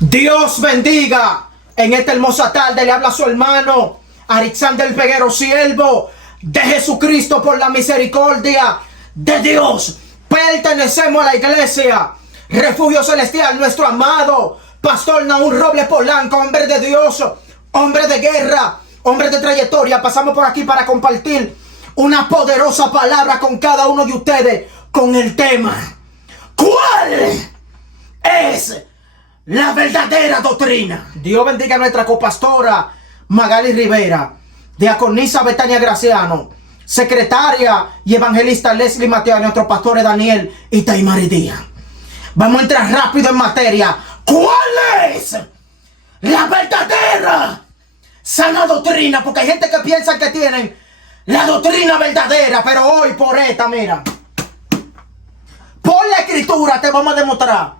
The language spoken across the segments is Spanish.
Dios bendiga. En esta hermosa tarde le habla su hermano Alexander Peguero, siervo de Jesucristo por la misericordia de Dios. Pertenecemos a la iglesia Refugio Celestial, nuestro amado Pastor Nahum Robles Polanco, hombre de Dios, hombre de guerra, hombre de trayectoria. Pasamos por aquí para compartir una poderosa palabra con cada uno de ustedes con el tema: ¿cuál es la verdadera doctrina? Dios bendiga a nuestra copastora Magali Rivera, diaconisa Betania Graciano, secretaria y evangelista Leslie Mateo, a nuestros pastores Daniel y Taimari Díaz. Vamos a entrar rápido en materia. ¿Cuál es la verdadera sana doctrina? Porque hay gente que piensa que tienen la doctrina verdadera, pero hoy por esta, mira, por la escritura te vamos a demostrar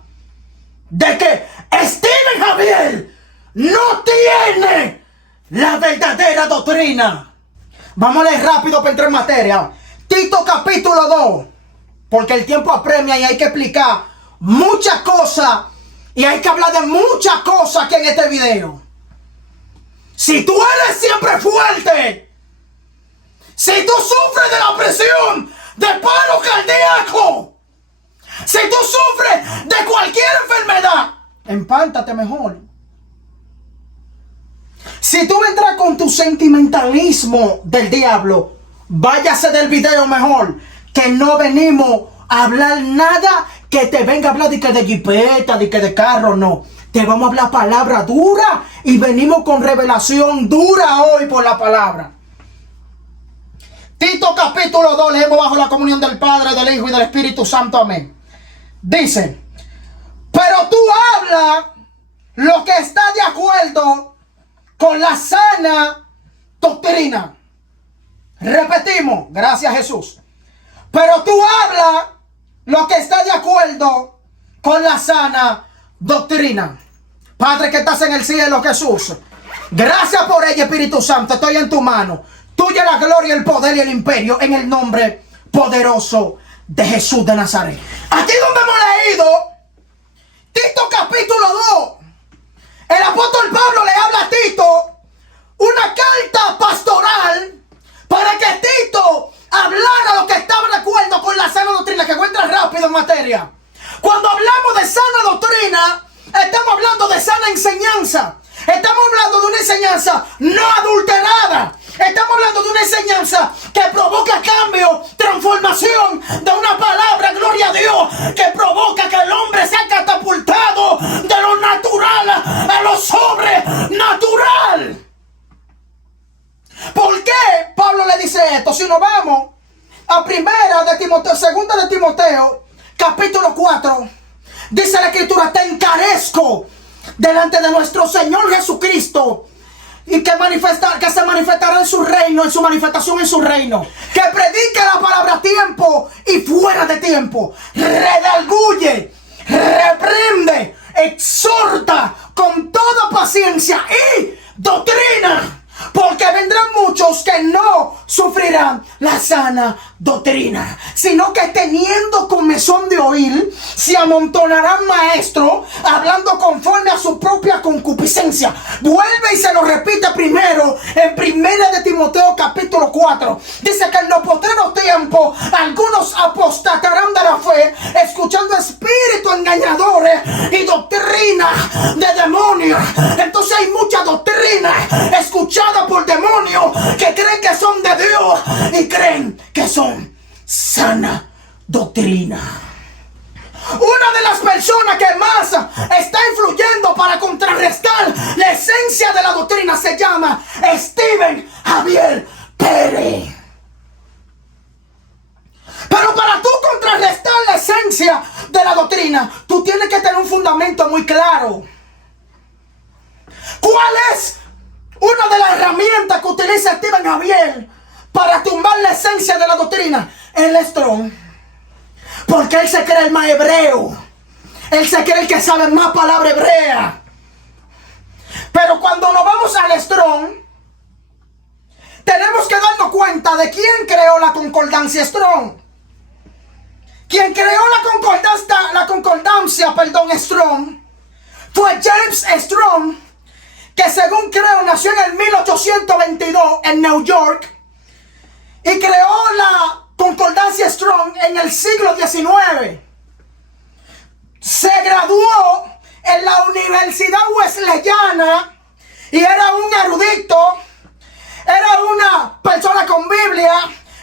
de que Steven Javier no tiene la verdadera doctrina. Vamos a leer rápido para entrar en materia. Tito capítulo 2, porque el tiempo apremia y hay que explicar muchas cosas y hay que hablar de muchas cosas aquí en este video. Si tú eres siempre fuerte, si tú sufres de la presión, de paro cardíaco, si tú sufres de cualquier enfermedad, empántate mejor. Si tú entras con tu sentimentalismo del diablo, váyase del video mejor, que no venimos a hablar nada que te venga a hablar de que de jipeta, de que de carro, no. Te vamos a hablar palabra dura y venimos con revelación dura hoy por la palabra. Tito capítulo 2, leemos bajo la comunión del Padre, del Hijo y del Espíritu Santo. Amén. Dice: pero tú habla lo que está de acuerdo con la sana doctrina. Repetimos, gracias Jesús. Pero tú habla lo que está de acuerdo con la sana doctrina. Padre que estás en el cielo, Jesús, gracias por ella, Espíritu Santo. Estoy en tu mano. Tuya la gloria, el poder y el imperio, en el nombre poderoso de Jesús de Nazaret. Aquí donde hemos leído Tito capítulo 2, el apóstol Pablo le habla a Tito una carta pastoral para que Tito hablara lo que estaba de acuerdo con la sana doctrina. Que encuentra rápido en materia. Cuando hablamos de sana doctrina, estamos hablando de sana enseñanza. Estamos hablando de una enseñanza no adulterada. Estamos hablando de una enseñanza que provoca cambio, transformación, de una palabra, gloria a Dios, que provoca que el hombre sea catapultado de lo natural a lo sobrenatural. ¿Por qué Pablo le dice esto? Si nos vamos a segunda de Timoteo, capítulo 4, dice la escritura: te encarezco delante de nuestro Señor Jesucristo, y que se manifestará en su reino, en su manifestación en su reino, que predique la palabra a tiempo y fuera de tiempo, redarguye, reprende, exhorta con toda paciencia y doctrina. Porque vendrán muchos que no sufrirán la sana doctrina, sino que teniendo comezón de oír, se amontonarán maestros, hablando conforme a su propia concupiscencia. Vuelve y se lo repite primero en primera de Timoteo capítulo 4. Dice que en los postreros tiempos algunos apostatarán de la fe, escuchando espíritus engañadores y doctrina de demonios. Entonces hay mucha doctrina escuchada por demonios que creen que son de Dios y creen que son sana doctrina. Una de las personas que más está influyendo para contrarrestar la esencia de la doctrina se llama Steven Javier Pérez. Pero para tú contrarrestar la esencia de la doctrina, tú tienes que tener un fundamento muy claro. ¿Cuál es una de las herramientas que utiliza Steven Javier para tumbar la esencia de la doctrina? El Strong. Porque él se cree el más hebreo. Él se cree el que sabe más palabra hebrea. Pero cuando nos vamos al Strong, tenemos que darnos cuenta de quién creó la concordancia Strong. Quien creó la concordancia Strong fue James Strong, que según creo nació en el 1822 en New York y creó la concordancia Strong en el siglo XIX. Se graduó en la Universidad Wesleyana y era un erudito, era una persona con Biblia,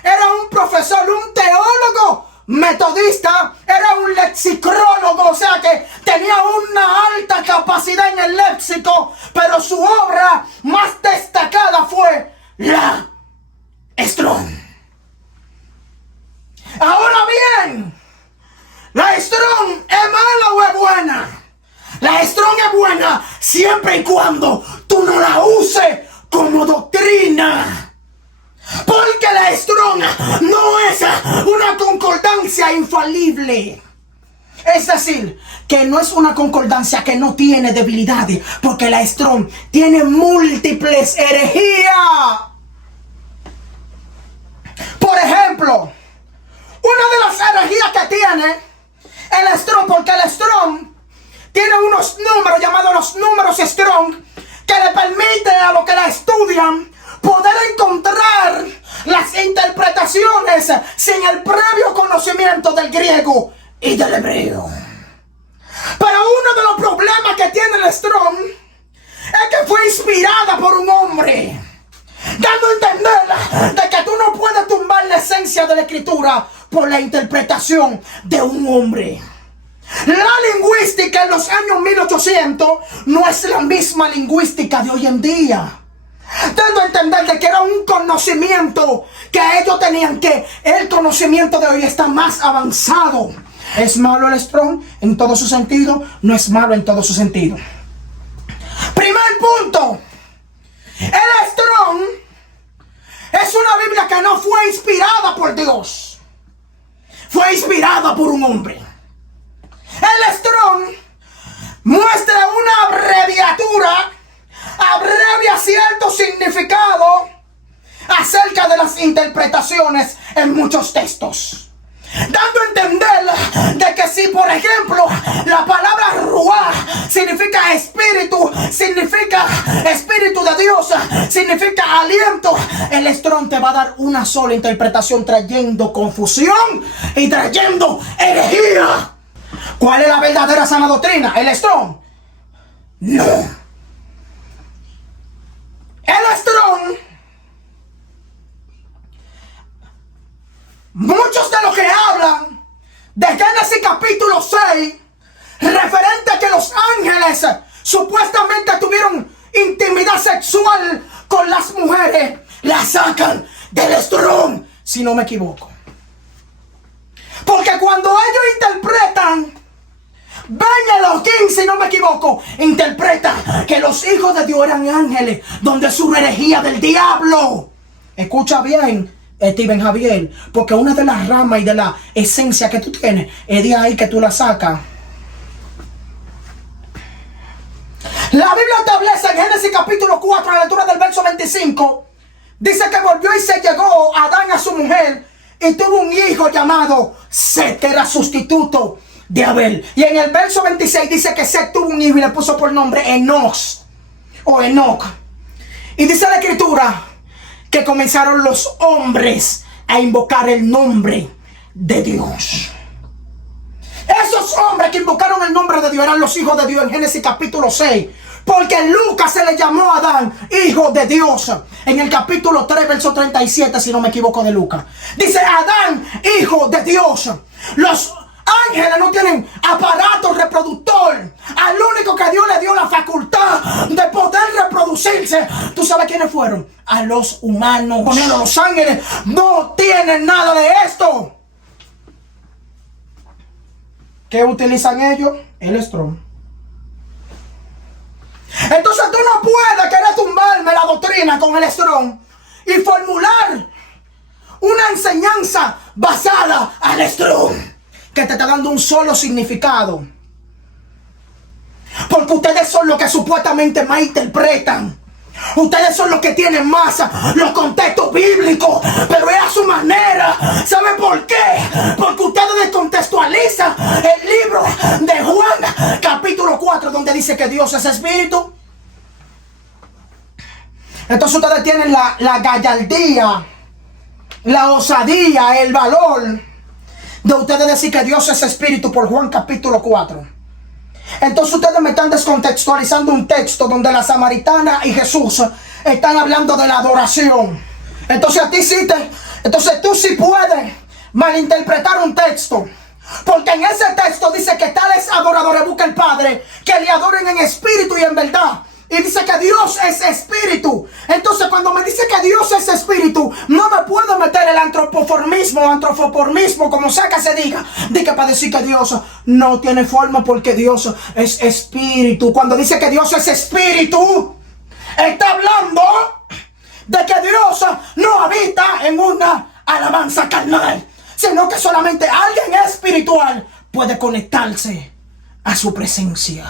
era un profesor, un teólogo metodista, era un lexicólogo, o sea que tenía una alta capacidad en el léxico, pero su obra más destacada fue la Strong. Ahora bien, ¿la Strong es mala o es buena? La Strong es buena siempre y cuando tú no la uses como doctrina. Porque la Strong no es una concordancia infalible. Es decir, que no es una concordancia que no tiene debilidades, porque la Strong tiene múltiples herejías. Por ejemplo, una de las herejías que tiene el Strong, porque el Strong tiene unos números llamados los números Strong, que le permite a los que la estudian poder encontrar las interpretaciones sin el previo conocimiento del griego y del hebreo. Pero uno de los problemas que tiene el Strong es que fue inspirada por un hombre, dando a entender de que tú no puedes tumbar la esencia de la escritura por la interpretación de un hombre. La lingüística en los años 1800 no es la misma lingüística de hoy en día, dando a entender de que era un conocimiento que ellos tenían, que el conocimiento de hoy está más avanzado. ¿Es malo el Strong en todo su sentido? No es malo en todo su sentido. Primer punto: el Strong es una Biblia que no fue inspirada por Dios, fue inspirada por un hombre. El Strong muestra una abreviatura, abrevia cierto significado acerca de las interpretaciones en muchos textos, dando a entender de que si, por ejemplo, la palabra ruá significa espíritu de Dios, significa aliento, el Strong te va a dar una sola interpretación, trayendo confusión y trayendo herejía. ¿Cuál es la verdadera sana doctrina? ¿El Strong? No. El Strong, muchos de los que hablan de Génesis capítulo 6, referente a que los ángeles supuestamente tuvieron intimidad sexual con las mujeres, la sacan del Strong, si no me equivoco. Porque cuando ellos interpretan, ven el 15, si no me equivoco, interpreta que los hijos de Dios eran ángeles, donde es una herejía del diablo. Escucha bien, Steven Javier, porque una de las ramas y de la esencia que tú tienes es de ahí que tú la sacas. La Biblia establece en Génesis capítulo 4, a la lectura del verso 25, dice que volvió y se llegó Adán a su mujer y tuvo un hijo llamado Set, que era sustituto de Abel. Y en el verso 26 dice que Set tuvo un hijo y le puso por nombre Enos o Enoch. Y dice la escritura que comenzaron los hombres a invocar el nombre de Dios. Esos hombres que invocaron el nombre de Dios eran los hijos de Dios en Génesis capítulo 6. Porque en Lucas se le llamó a Adán hijo de Dios. En el capítulo 3, verso 37, si no me equivoco, de Lucas. Dice Adán, hijo de Dios. Los ángeles no tienen aparato reproductor. Al único que Dios le dio la facultad de poder reproducirse, ¿tú sabes quiénes fueron? A los humanos. Los ángeles no tienen nada de esto. ¿Qué utilizan ellos? El Strong. Entonces tú no puedes querer tumbarme la doctrina con el Strong y formular una enseñanza basada al Strong, que te está dando un solo significado. Porque ustedes son los que supuestamente más interpretan Ustedes son los que tienen más los contextos bíblicos, pero es a su manera. ¿Saben por qué? Porque ustedes descontextualizan el libro de Juan, capítulo 4, donde dice que Dios es espíritu. Entonces ustedes tienen la gallardía, la osadía, el valor de ustedes decir que Dios es espíritu por Juan capítulo 4. Entonces ustedes me están descontextualizando un texto donde la samaritana y Jesús están hablando de la adoración. Entonces entonces tú sí puedes malinterpretar un texto, porque en ese texto dice que tales adoradores busca el Padre, que le adoren en espíritu y en verdad. Y dice que Dios es espíritu. Entonces cuando me dice que Dios es espíritu, no me puedo meter el antropoformismo, como sea que se diga. Diga para decir que Dios no tiene forma porque Dios es espíritu. Cuando dice que Dios es espíritu, está hablando de que Dios no habita en una alabanza carnal, sino que solamente alguien espiritual puede conectarse a su presencia.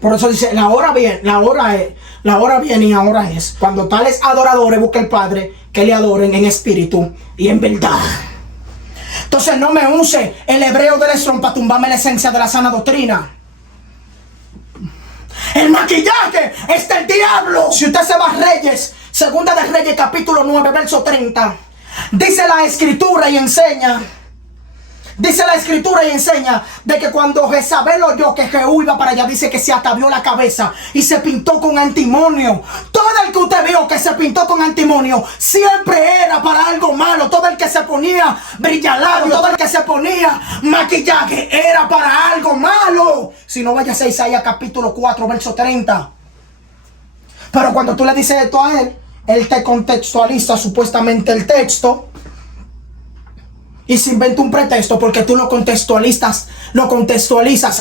Por eso dice, la hora viene y ahora es, cuando tales adoradores busquen al Padre, que le adoren en espíritu y en verdad. Entonces no me use el hebreo del Strong para tumbarme la esencia de la sana doctrina. El maquillaje es del diablo. Si usted se va a Reyes, segunda de Reyes, capítulo 9, verso 30, dice la escritura y enseña de que cuando Jezabel oyó que Jehú iba para allá, dice que se atavió la cabeza y se pintó con antimonio. Todo el que usted vio que se pintó con antimonio siempre era para algo malo. Todo el que se ponía brillalabio, todo el que se ponía maquillaje era para algo malo. Si no, vayas a Isaías capítulo 4, verso 30. Pero cuando tú le dices esto a él te contextualiza supuestamente el texto y se inventa un pretexto porque tú lo contextualizas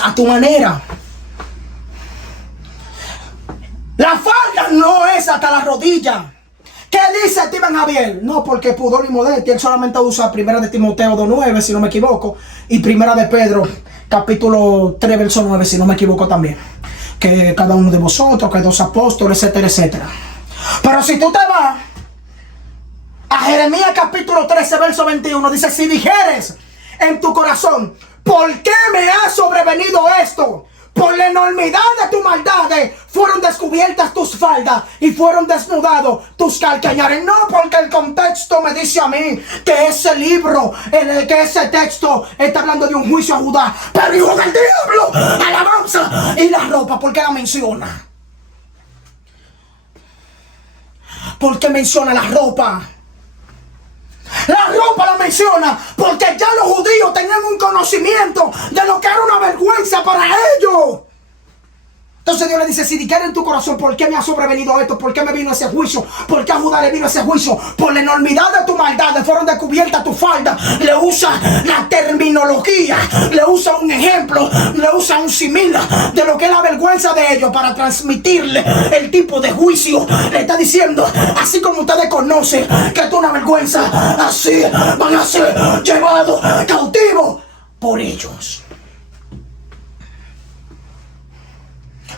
a tu manera. La falda no es hasta la rodilla. ¿Qué dice Steven Javier? No, porque pudor y modestia. Él solamente usa 1 de Timoteo 2:9, si no me equivoco, y 1 de Pedro capítulo 3, verso 9, si no me equivoco también. Que cada uno de vosotros, que 2 apóstoles, etcétera, etcétera. Pero si tú te vas a Jeremías capítulo 13, verso 21, dice: si dijeres en tu corazón, ¿por qué me ha sobrevenido esto? Por la enormidad de tu maldades fueron descubiertas tus faldas y fueron desnudados tus calcañares. No, porque el contexto me dice a mí que ese libro, que ese texto está hablando de un juicio a Judá. Pero hijo del diablo, alabanza. Y la ropa, ¿por qué la menciona? ¿Por qué menciona la ropa? La ropa la menciona porque ya los judíos tenían un conocimiento de lo que era una vergüenza para ellos. Entonces Dios le dice: si dijera en tu corazón, ¿por qué me ha sobrevenido esto? ¿Por qué me vino ese juicio? ¿Por qué a Judá le vino ese juicio? Por la enormidad de tu maldad fueron descubiertas tu falda. Le usa la terminología, le usa un ejemplo, le usa un símil de lo que es la vergüenza de ellos para transmitirle el tipo de juicio. Le está diciendo: así como ustedes conocen que esto es una vergüenza, así van a ser llevados cautivos por ellos.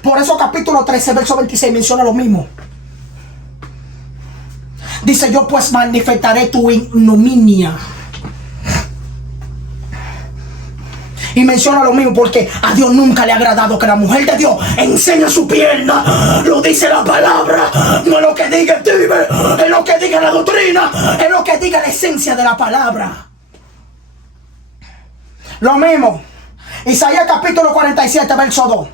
Por eso capítulo 13, verso 26 menciona lo mismo. Dice: yo pues manifestaré tu ignominia. Y menciona lo mismo porque a Dios nunca le ha agradado que la mujer de Dios enseñe su pierna. Lo dice la palabra, no es lo que diga Steve, es lo que diga la doctrina, es lo que diga la esencia de la palabra. Lo mismo, Isaías capítulo 47, verso 2.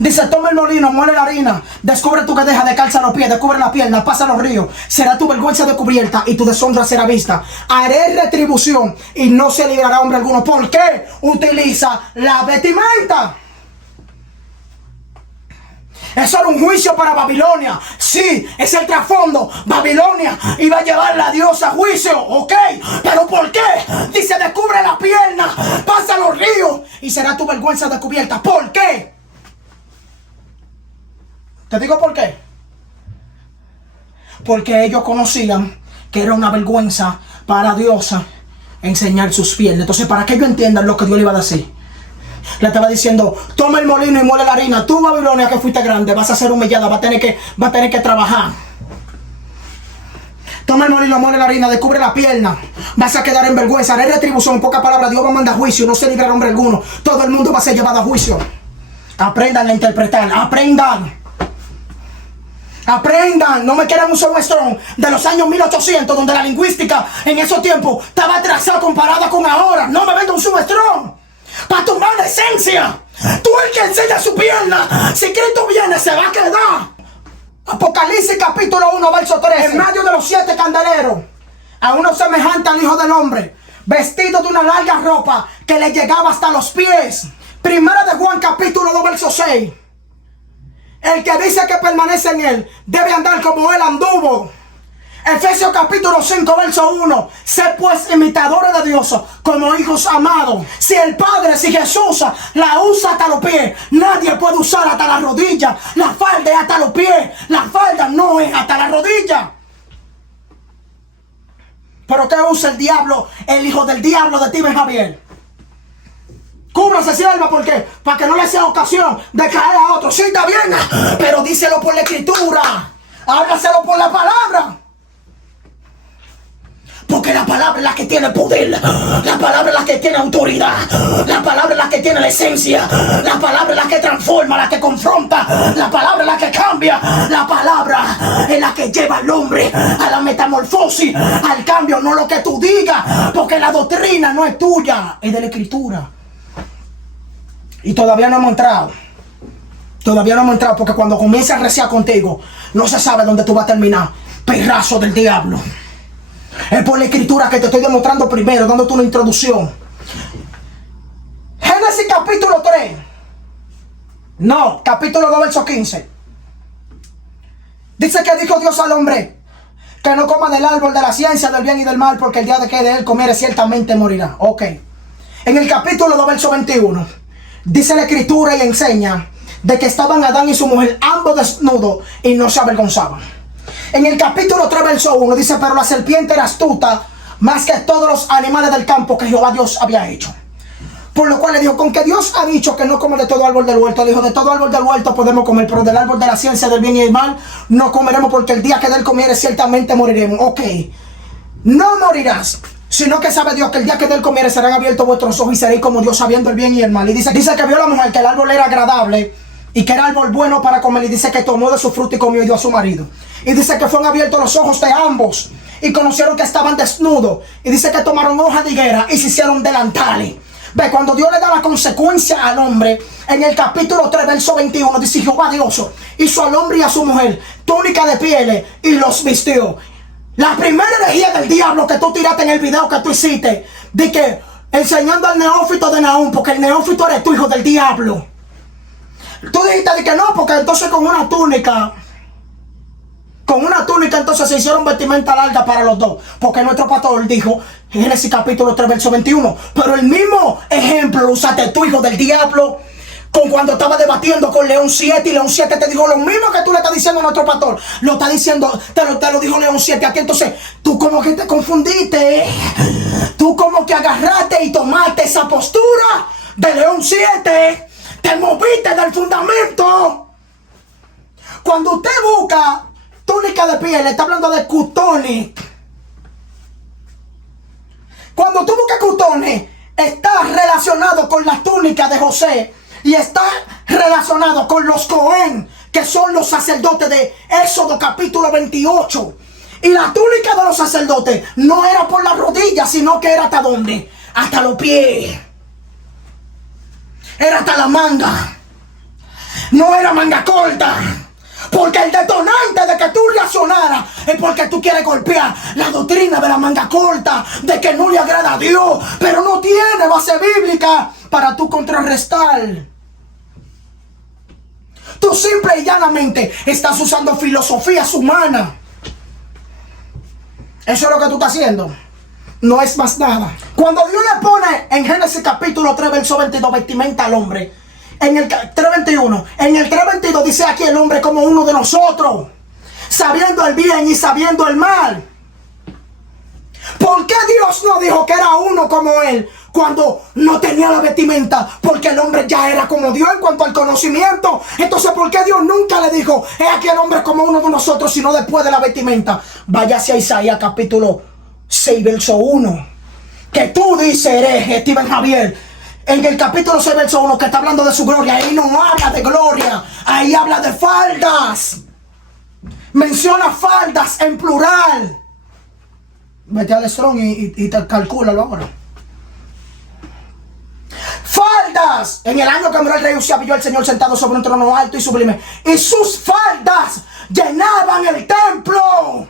Dice: toma el molino, muele la harina, descubre tu cadeja, descalza los pies, descubre la pierna, pasa los ríos. Será tu vergüenza descubierta y tu deshonra será vista. Haré retribución y no se librará hombre alguno. ¿Por qué utiliza la vestimenta? Eso era un juicio para Babilonia. Sí, es el trasfondo. Babilonia iba a llevar a la diosa a juicio, ok. ¿Pero por qué? Dice: descubre la pierna, pasa los ríos y será tu vergüenza descubierta. ¿Por qué? Te digo por qué. Porque ellos conocían que era una vergüenza para la diosa enseñar sus piernas. Entonces, para que ellos entiendan lo que Dios le iba a decir, Le estaba diciendo, toma el molino y muele la harina. Tú, Babilonia, que fuiste grande, vas a ser humillada, va a tener que trabajar. Toma el molino, muele la harina, descubre la pierna. Vas a quedar en vergüenza. Haré retribución. En pocas palabras, Dios va a mandar juicio. No se librará hombre alguno. Todo el mundo va a ser llevado a juicio. Aprendan a interpretar. Aprendan. Aprendan. No me quieran un Sue Strong de los años 1800, donde la lingüística en esos tiempos estaba atrasada comparada con ahora. No me venga un Sue Strong para tomar la esencia. Tú el que enseña su pierna, si Cristo viene, se va a quedar. Apocalipsis capítulo 1, verso 13. En medio de los 7 candeleros, a uno semejante al Hijo del Hombre, vestido de una larga ropa que le llegaba hasta los pies. Primera de Juan capítulo 2, verso 6. El que dice que permanece en él debe andar como él anduvo. Efesios capítulo 5, verso 1. Sé pues imitadores de Dios como hijos amados. Si el Padre, si Jesús la usa hasta los pies, nadie puede usar hasta la rodilla. La falda es hasta los pies. La falda no es hasta la rodilla. ¿Pero qué usa el diablo, el hijo del diablo de Steven Javier? Cúbrase, sierva, porque para que no le sea ocasión de caer a otro. Sí, está bien, pero díselo por la escritura. Háblaselo por la palabra. Porque la palabra es la que tiene poder. La palabra es la que tiene autoridad. La palabra es la que tiene la esencia. La palabra es la que transforma, la que confronta. La palabra es la que cambia. La palabra es la que lleva al hombre a la metamorfosis, al cambio, no lo que tú digas. Porque la doctrina no es tuya, es de la escritura. Y todavía no hemos entrado. Todavía no hemos entrado, porque cuando comience a reciar contigo, no se sabe dónde tú vas a terminar. Perrazo del diablo. Es por la escritura que te estoy demostrando primero, dándote una introducción. Génesis capítulo 3. No, capítulo 2, verso 15. Dice que dijo Dios al hombre que no coma del árbol de la ciencia del bien y del mal, porque el día de que de él comiere ciertamente morirá. Ok. En el capítulo 2, verso 21, dice la escritura y enseña de que estaban Adán y su mujer ambos desnudos y no se avergonzaban. En el capítulo 3, verso 1 dice, pero la serpiente era astuta más que todos los animales del campo que Jehová Dios había hecho. Por lo cual le dijo, con que Dios ha dicho que no come de todo árbol del huerto. Dijo, de todo árbol del huerto podemos comer, pero del árbol de la ciencia del bien y del mal no comeremos, porque el día que de él comiere ciertamente moriremos. Ok, no morirás, sino que sabe Dios que el día que de él comiere serán abiertos vuestros ojos y seréis como Dios sabiendo el bien y el mal. Y dice que vio la mujer que el árbol era agradable y que era árbol bueno para comer, y dice que tomó de su fruto y comió y dio a su marido. Y dice que fueron abiertos los ojos de ambos y conocieron que estaban desnudos. Y dice que tomaron hoja de higuera y se hicieron delantales. Ve, cuando Dios le da la consecuencia al hombre, en el capítulo 3, verso 21, dice Jehová Dios hizo al hombre y a su mujer túnica de pieles y los vistió. La primera herejía del diablo que tú tiraste en el video que tú hiciste, de que enseñando al neófito de Nahum, porque el neófito eres tu hijo del diablo. Tú dijiste de que no, porque entonces con una túnica entonces se hicieron vestimenta larga para los dos. Porque nuestro pastor dijo en Génesis capítulo 3, verso 21. Pero el mismo ejemplo lo usaste tú, hijo del diablo, con cuando estaba debatiendo con León 7. Y León 7 te dijo lo mismo que tú le estás diciendo a nuestro pastor. Lo está diciendo, te lo dijo León 7 aquí. Entonces tú como que te confundiste. Tú como que agarraste y tomaste esa postura de León 7. Te moviste del fundamento. Cuando usted busca túnica de piel, está hablando de cutonic. Cuando tú buscas cutonic, está relacionado con la túnica de José y está relacionado con los Cohen, que son los sacerdotes de Éxodo capítulo 28. Y la túnica de los sacerdotes no era por las rodillas, sino que era hasta ¿dónde? Hasta los pies. Era hasta la manga. No era manga corta. Porque el detonante de que tú reaccionaras es porque tú quieres golpear la doctrina de la manga corta, de que no le agrada a Dios, pero no tiene base bíblica para tú contrarrestar. Tú simple y llanamente estás usando filosofías humanas. Eso es lo que tú estás haciendo. No es más nada. Cuando Dios le pone en Génesis capítulo 3, verso 22, vestimenta al hombre, en el 3:21, en el 3:22 dice aquí el hombre como uno de nosotros, sabiendo el bien y sabiendo el mal. ¿Por qué Dios no dijo que era uno como él? cuando no tenía la vestimenta, porque el hombre ya era como Dios en cuanto al conocimiento. Entonces, ¿por qué Dios nunca le dijo, es aquí el hombre como uno de nosotros, sino después de la vestimenta? Váyase a Isaías capítulo 6, verso 1. Que tú dices, hereje, Steven Javier, en el capítulo 6, verso 1, que está hablando de su gloria. Ahí no habla de gloria, ahí habla de faldas. Menciona faldas en plural. Vete al Strong y te calcúlalo ahora. Faldas. En el año que murió el rey Usía, vio al Señor sentado sobre un trono alto y sublime, y sus faldas llenaban el templo.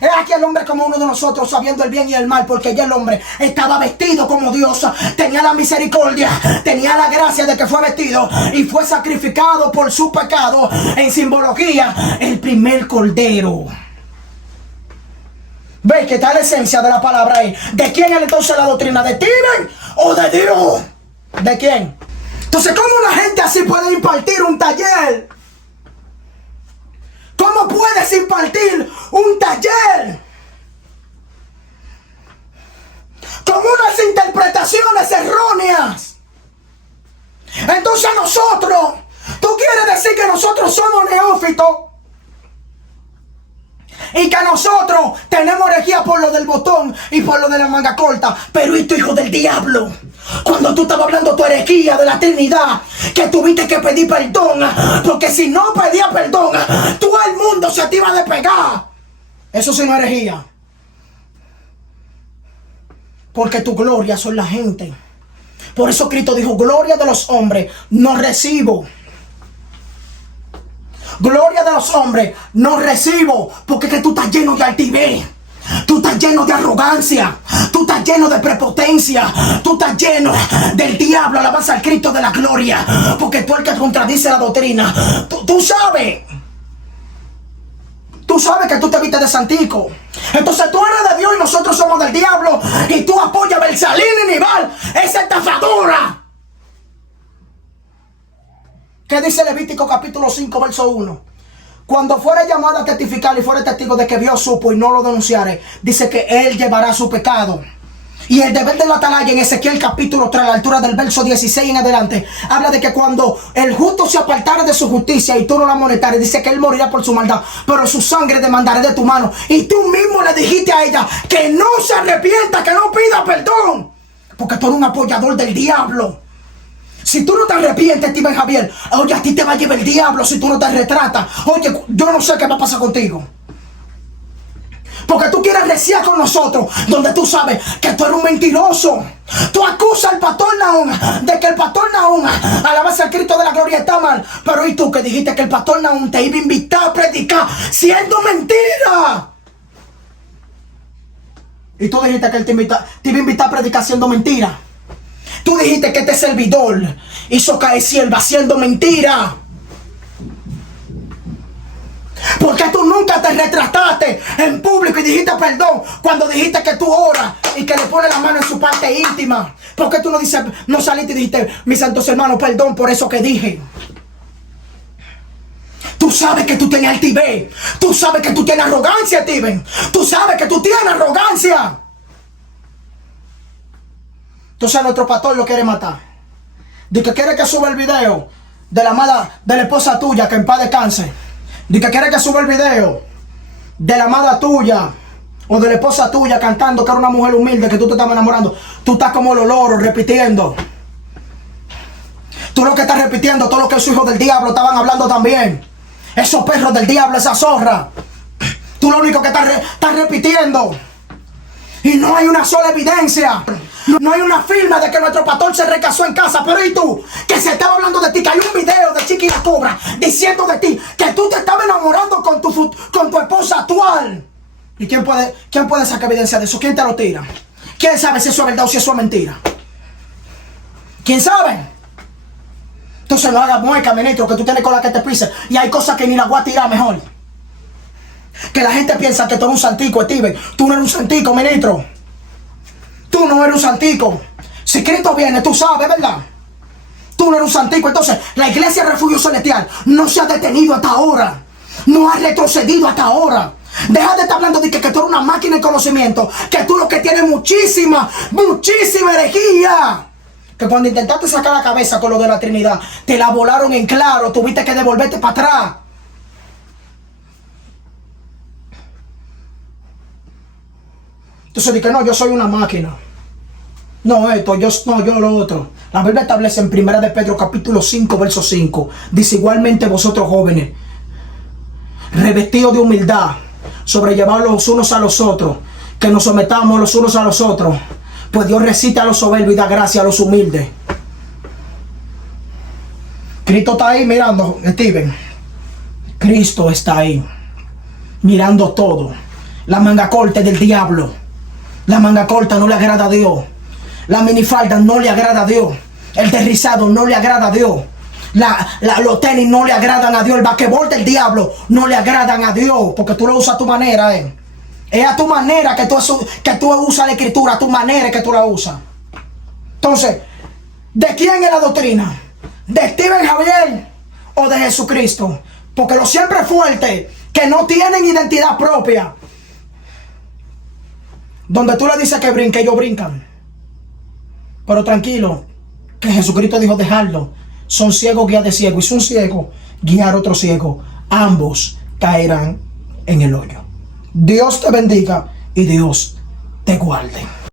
Es aquí el hombre como uno de nosotros, sabiendo el bien y el mal, porque ya el hombre estaba vestido como Dios, tenía la misericordia, tenía la gracia de que fue vestido y fue sacrificado por su pecado. En simbología, el primer cordero. ¿Veis que está la esencia de la palabra ahí? ¿De quién es entonces la doctrina? ¿De Steven o de Dios? ¿De quién? Entonces, ¿cómo una gente así puede impartir un taller? ¿Cómo puedes impartir un taller con unas interpretaciones erróneas? Entonces nosotros, ¿tú quieres decir que nosotros somos neófitos? Y que nosotros tenemos herejía por lo del botón y por lo de la manga corta. Pero ¿y tu hijo del diablo? Cuando tú estabas hablando tu herejía de la Trinidad, que tuviste que pedir perdón, porque si no pedías perdón, todo el mundo se te iba a despegar. Eso sí no es herejía. Porque tu gloria son la gente. Por eso Cristo dijo, gloria de los hombres no recibo. Gloria de los hombres no recibo, porque es que tú estás lleno de altivez, tú estás lleno de arrogancia, tú estás lleno de prepotencia, tú estás lleno del diablo. Alabanza al Cristo de la gloria, porque tú el que contradice la doctrina, tú sabes que tú te viste de santico. Entonces tú eres de Dios y nosotros somos del diablo, y tú apoyas a Bersalín y Nival, esa estafadora. ¿Qué dice Levítico capítulo 5, verso 1? Cuando fuere llamado a testificar y fuere testigo de que vio, supo y no lo denunciare, dice que él llevará su pecado. Y el deber de la atalaya en Ezequiel capítulo 3, a la altura del verso 16 en adelante, habla de que cuando el justo se apartara de su justicia y tú no la monetares, dice que él morirá por su maldad, pero su sangre demandaré de tu mano. Y tú mismo le dijiste a ella que no se arrepienta, que no pida perdón, porque tú eres un apoyador del diablo. Si tú no te arrepientes, Steven Javier, oye, a ti te va a llevar el diablo si tú no te retratas. Oye, yo no sé qué va a pasar contigo. Porque tú quieres reciar con nosotros, donde tú sabes que tú eres un mentiroso. Tú acusas al pastor Nahum de que el pastor Nahum, alabanza al Cristo de la gloria, está mal. Pero ¿y tú que dijiste que el pastor Nahum te iba a invitar a predicar siendo mentira? Y tú dijiste que él te iba a invitar a predicar siendo mentira. Tú dijiste que este servidor hizo caer sierva siendo mentira. Porque tú nunca te retrataste en público y dijiste perdón cuando dijiste que tú oras y que le pones la mano en su parte íntima. Porque tú no dices, no saliste y dijiste, mis santos hermanos, perdón por eso que dije. Tú sabes que tú tienes altivez. Tú sabes que tú tienes arrogancia, Steven. Tú sabes que tú tienes arrogancia. Entonces nuestro pastor lo quiere matar. Dice que quiere que suba el video de la amada, de la esposa tuya, que en paz descanse. Dice que quiere que suba el video de la amada tuya o de la esposa tuya cantando que era una mujer humilde, que tú te estabas enamorando. Tú estás como los loros repitiendo. Tú lo que estás repitiendo, todo lo que esos hijos del diablo estaban hablando también. Esos perros del diablo, esa zorra. Tú lo único que estás repitiendo. Y no hay una sola evidencia. No hay una firma de que nuestro pastor se recasó en casa. Pero ¿y tú? Que se estaba hablando de ti, que hay un video de Chiqui la Cobra diciendo de ti que tú te estabas enamorando con tu esposa actual. ¿Y quién puede sacar evidencia de eso? ¿Quién te lo tira? ¿Quién sabe si eso es verdad o si eso es mentira? ¿Quién sabe? Entonces no hagas mueca, ministro, que tú tienes con la que te pise. Y hay cosas que ni la voy a tirar mejor. Que la gente piensa que tú eres un santico, Steven. Tú no eres un santico, ministro. Tú no eres un santico. Si Cristo viene, tú sabes, ¿verdad? Tú no eres un santico. Entonces, la iglesia Refugio Celestial no se ha detenido hasta ahora. No ha retrocedido hasta ahora. Deja de estar hablando de que tú eres una máquina de conocimiento, que tú lo que tienes muchísima herejía. Que cuando intentaste sacar la cabeza con lo de la Trinidad, te la volaron en claro, tuviste que devolverte para atrás. Entonces dije, no, yo soy una máquina. No, yo lo otro. La Biblia establece en 1 de Pedro capítulo 5, verso 5. Dice, igualmente vosotros jóvenes, revestidos de humildad, sobrellevados los unos a los otros, que nos sometamos los unos a los otros, pues Dios resiste a los soberbios y da gracia a los humildes. Cristo está ahí mirando, Steven. Cristo está ahí mirando todo. La manga corta del diablo. La manga corta no le agrada a Dios. La minifalda no le agrada a Dios. El derrizado no le agrada a Dios. Los tenis no le agradan a Dios. El basquetbol del diablo no le agradan a Dios. Porque tú lo usas a tu manera, Es a tu manera que tú usas la escritura. A tu manera que tú la usas. Entonces, ¿de quién es la doctrina? ¿De Steven Javier o de Jesucristo? Porque los siempre fuertes que no tienen identidad propia, donde tú le dices que brinque, ellos brincan. Pero tranquilo, que Jesucristo dijo dejarlo. Son ciegos guías de ciego. Y si un ciego guiar a otro ciego, ambos caerán en el hoyo. Dios te bendiga y Dios te guarde.